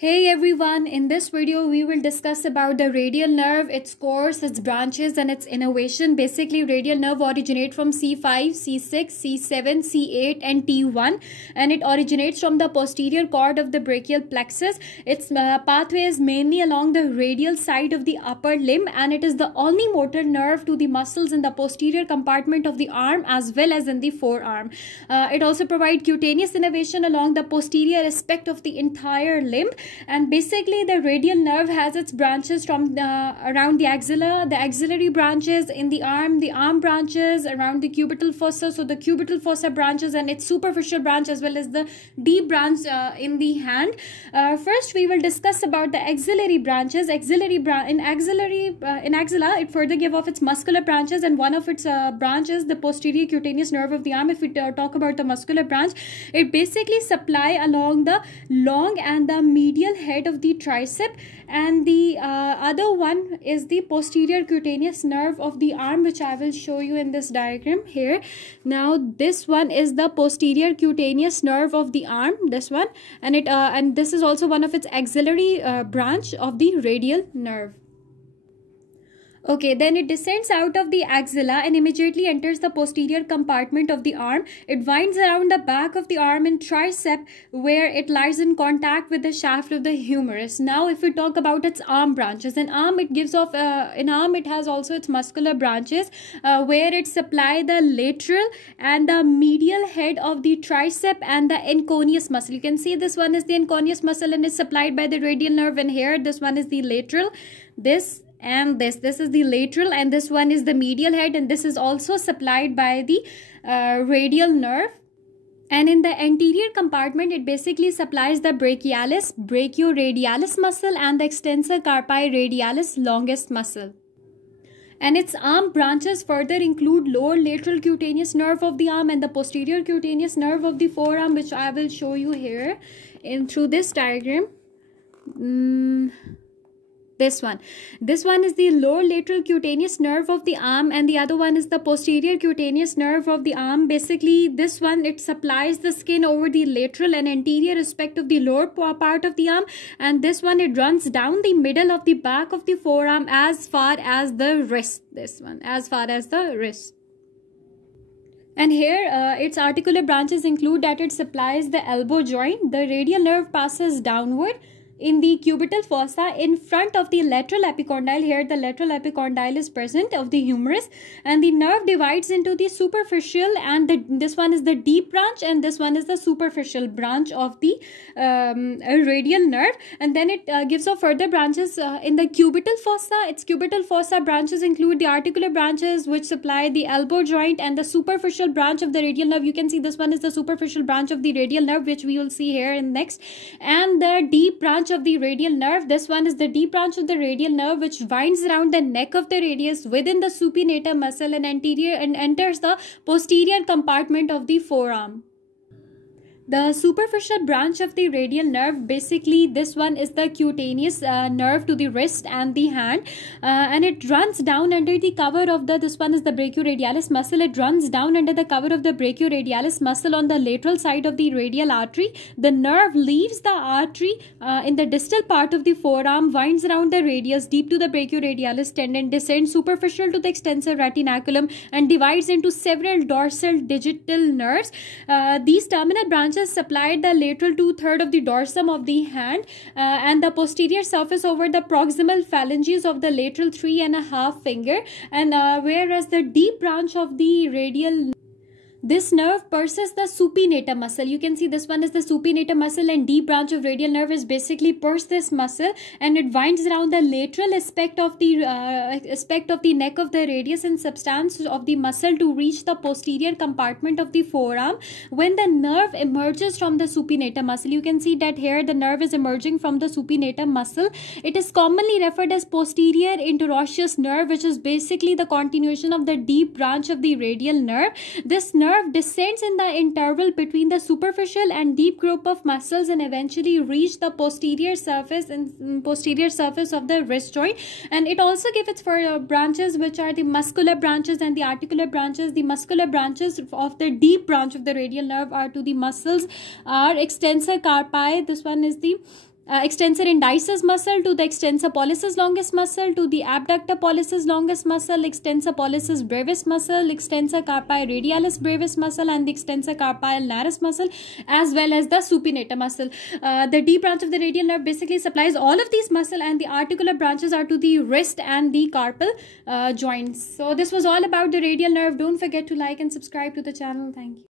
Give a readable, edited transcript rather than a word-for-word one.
Hey everyone, in this video we will discuss about the radial nerve, its course, its branches and its innervation. Basically, radial nerve originates from C5, C6, C7, C8 and T1, and it originates from the posterior cord of the brachial plexus. Its pathway is mainly along the radial side of the upper limb, and it is the only motor nerve to the muscles in the posterior compartment of the arm as well as in the forearm. It also provides cutaneous innervation along the posterior aspect of the entire limb. And basically the radial nerve has its branches from around the axilla, the axillary branches in the arm branches around the cubital fossa, so the cubital fossa branches and its superficial branch as well as the deep branch in the hand. First we will discuss about the axillary branches. In axilla it further give off its muscular branches, and one of its branches, the posterior cutaneous nerve of the arm. If we talk about the muscular branch, it basically supply along the long and the medial head of the tricep, and the other one is the posterior cutaneous nerve of the arm, which I will show you in this diagram here. Now this one is the posterior cutaneous nerve of the arm, this one, and this is also one of its axillary branch of the radial nerve. Okay, then it descends out of the axilla and immediately enters the posterior compartment of the arm. It winds around the back of the arm and tricep, where it lies in contact with the shaft of the humerus. Now, if we talk about its arm branches, in arm it has also its muscular branches, where it supply the lateral and the medial head of the tricep and the anconeus muscle. You can see this one is the anconeus muscle and is supplied by the radial nerve, and here this one is the lateral. This is the lateral, and this one is the medial head, and this is also supplied by the radial nerve. And in the anterior compartment, it basically supplies the brachialis, brachioradialis muscle and the extensor carpi radialis longest muscle. And its arm branches further include lower lateral cutaneous nerve of the arm and the posterior cutaneous nerve of the forearm, which I will show you here through this diagram. This one is the lower lateral cutaneous nerve of the arm, and the other one is the posterior cutaneous nerve of the arm. Basically, this one, it supplies the skin over the lateral and anterior aspect of the lower part of the arm, and this one, it runs down the middle of the back of the forearm as far as the wrist. This one as far as the wrist. And here its articular branches include that it supplies the elbow joint. The radial nerve passes downward in the cubital fossa in front of the lateral epicondyle. Here the lateral epicondyle is present of the humerus, and the nerve divides into the superficial, and this one is the deep branch, and this one is the superficial branch of the radial nerve. And then it gives off further branches in the cubital fossa. Its cubital fossa branches include the articular branches which supply the elbow joint and the superficial branch of the radial nerve. You can see this one is the superficial branch of the radial nerve, which we will see here in next, and the deep branch of the radial nerve. This one is the deep branch of the radial nerve, which winds around the neck of the radius within the supinator muscle and enters the posterior compartment of the forearm. The superficial branch of the radial nerve, basically this one is the cutaneous nerve to the wrist and the hand, and it runs down under the cover of this one is the brachioradialis muscle. It runs down under the cover of the brachioradialis muscle on the lateral side of the radial artery. The nerve leaves the artery in the distal part of the forearm, winds around the radius deep to the brachioradialis tendon, descends superficial to the extensor retinaculum, and divides into several dorsal digital nerves. These terminal branches supplied the lateral 2/3 of the dorsum of the hand and the posterior surface over the proximal phalanges of the lateral 3.5 finger, and whereas the deep branch of the radial, this nerve purses the supinator muscle. You can see this one is the supinator muscle, and deep branch of radial nerve is basically purse this muscle, and it winds around the lateral aspect of the neck of the radius and substance of the muscle to reach the posterior compartment of the forearm. When the nerve emerges from the supinator muscle, you can see that here the nerve is emerging from the supinator muscle. It is commonly referred as posterior interosseous nerve, which is basically the continuation of the deep branch of the radial nerve. This nerve descends in the interval between the superficial and deep group of muscles and eventually reach the posterior surface of the wrist joint. And it also gives its branches, which are the muscular branches and the articular branches. The muscular branches of the deep branch of the radial nerve are to the muscles are extensor carpi. This one is the extensor indicis muscle to the extensor pollicis longus muscle to the abductor pollicis longus muscle, extensor pollicis brevis muscle, extensor carpi radialis brevis muscle, and the extensor carpi ulnaris muscle, as well as the supinator muscle. The deep branch of the radial nerve basically supplies all of these muscle, and the articular branches are to the wrist and the carpal joints. So this was all about the radial nerve. Don't forget to like and subscribe to the channel. Thank you.